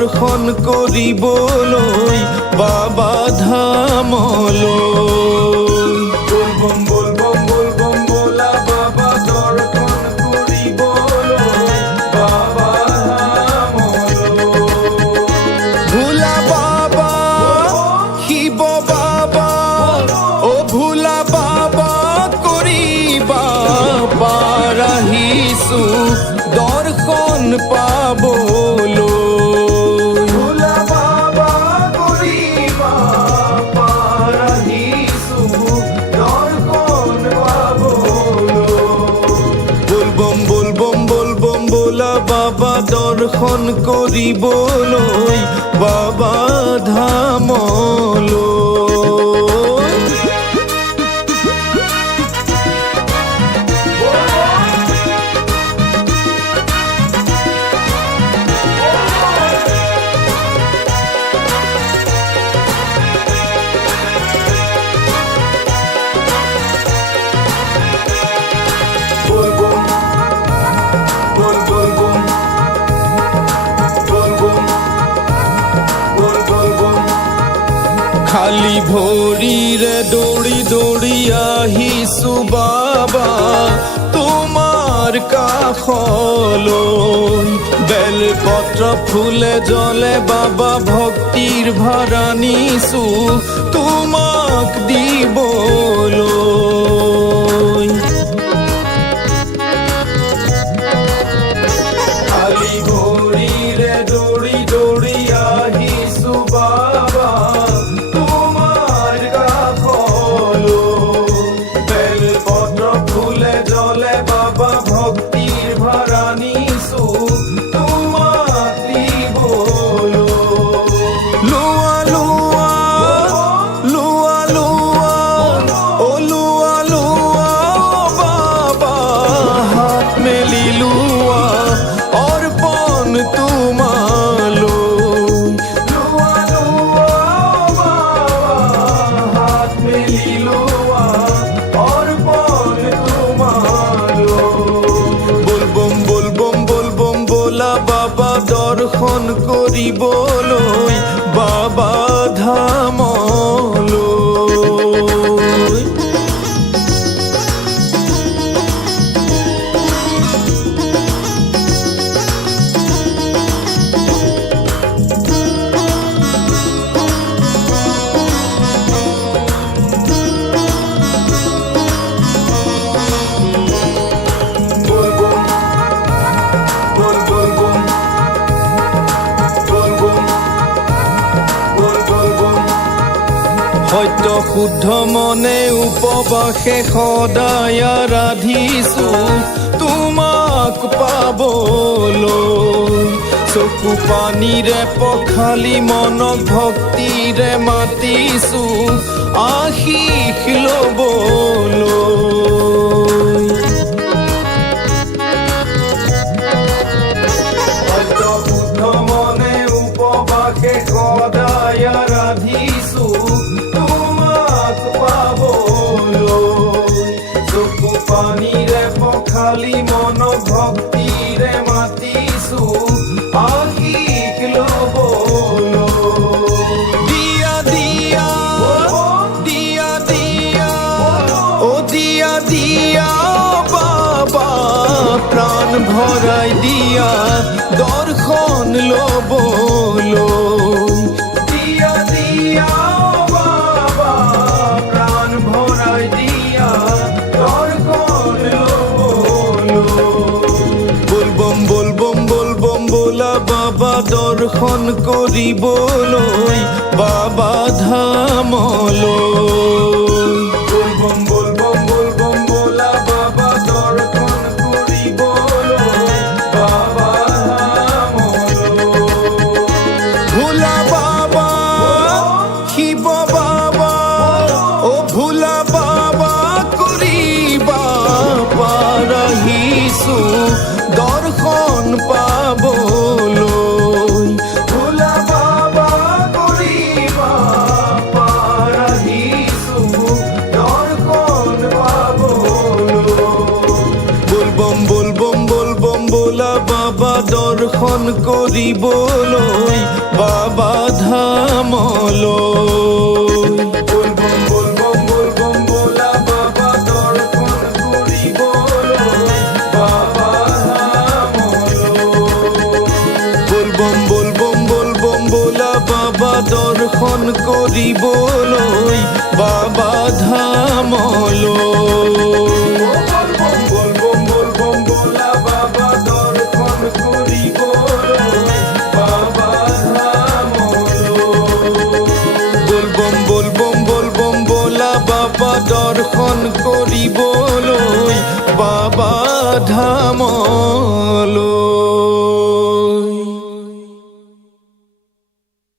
দৰ্শন কৰিবলৈ বাবা ধামলৈ। বলবম বলবম বলবম বোলা বাবা দৰ্শন কৰিবলৈ বাবা ধামলৈ। ভোলা বাবা শিৱ বাবা ও ভোলা বাবা কৰিবা পাৰ আহিছো দৰ্শন পাবলৈ। ভোলা বাবা কৰিবা পাৰ আহিছো দৰ্শন পাবলৈ। বলবম বলবম বলবম বোলা বাবা দৰ্শন কৰিবলৈ বাবা ধামলৈ। খালি ভৰিৰে দৌৰি দৌৰি আহিছো বাবা তোমাৰ কাষলৈ। বেলপত্ৰ ফুলে জলে বাবা ভক্তিৰ ভাৰা নিছো তোমাক দিবলৈ। খালি ভৰিৰে দৌৰি দৌৰি আহিছো বাবা বাবা ভক্তিৰ ভাৰা নিছো তোমাক দিবলৈ। লোৱা লোৱা লোৱা লোৱা ও লোৱা লোৱা বাবা হাত মেলি লোৱা অৰ্পণ তোমালৈ। লোৱা লোৱা বাবা হাত মেলি লোৱা অৰ্পণ বাবা দৰ্শন কৰিবলৈ বাবা ধামলৈ। সত্য শুদ্ধ মনে উপবাসে সদায় আৰাধিছো তোমাক পাবলৈ। চকু পানীৰে পখালি মনক ভক্তিৰে মাতিছো আশীষ ল'বলৈ। সত্য শুদ্ধ মনে উপবাসে সদায় আৰাধিছো তোমাক পাবলৈ। চকু পানীৰে পখালি মন ভক্তিৰে মাতিছো আশীষ ল'বলৈ। দিয়া দিয়া দিয়া দিয়া ও দিয়া দিয়া বাবা প্ৰাণ ভৰাই দিয়া দৰ্শন ল'বলৈ। দিয়া দিয়া বাবা প্ৰাণ ভৰাই দিয়া দৰ্শন ল'বলৈ। বলবম বলবম বলবম বোলা বাবা দৰ্শন কৰিবলৈ বাবা ধামলৈ। বলবম বলবম বলবম বোলা বাবা দৰ্শন কৰিবলৈ বাবা ধামলৈ। ভোলা বাবা শিৱ বাবা ও ভোলা বাবা কৰিবা পাৰ আহিছো দৰ্শন পাবলৈ। ভোলা বাবা কৰিবা পাৰ আহিছো দৰ্শন পাবলৈ। বলবম বলবম বলবম বোলা বাবা দৰ্শন কৰিবলৈ দৰ্শন কৰিবলৈ বাবা ধামলৈ।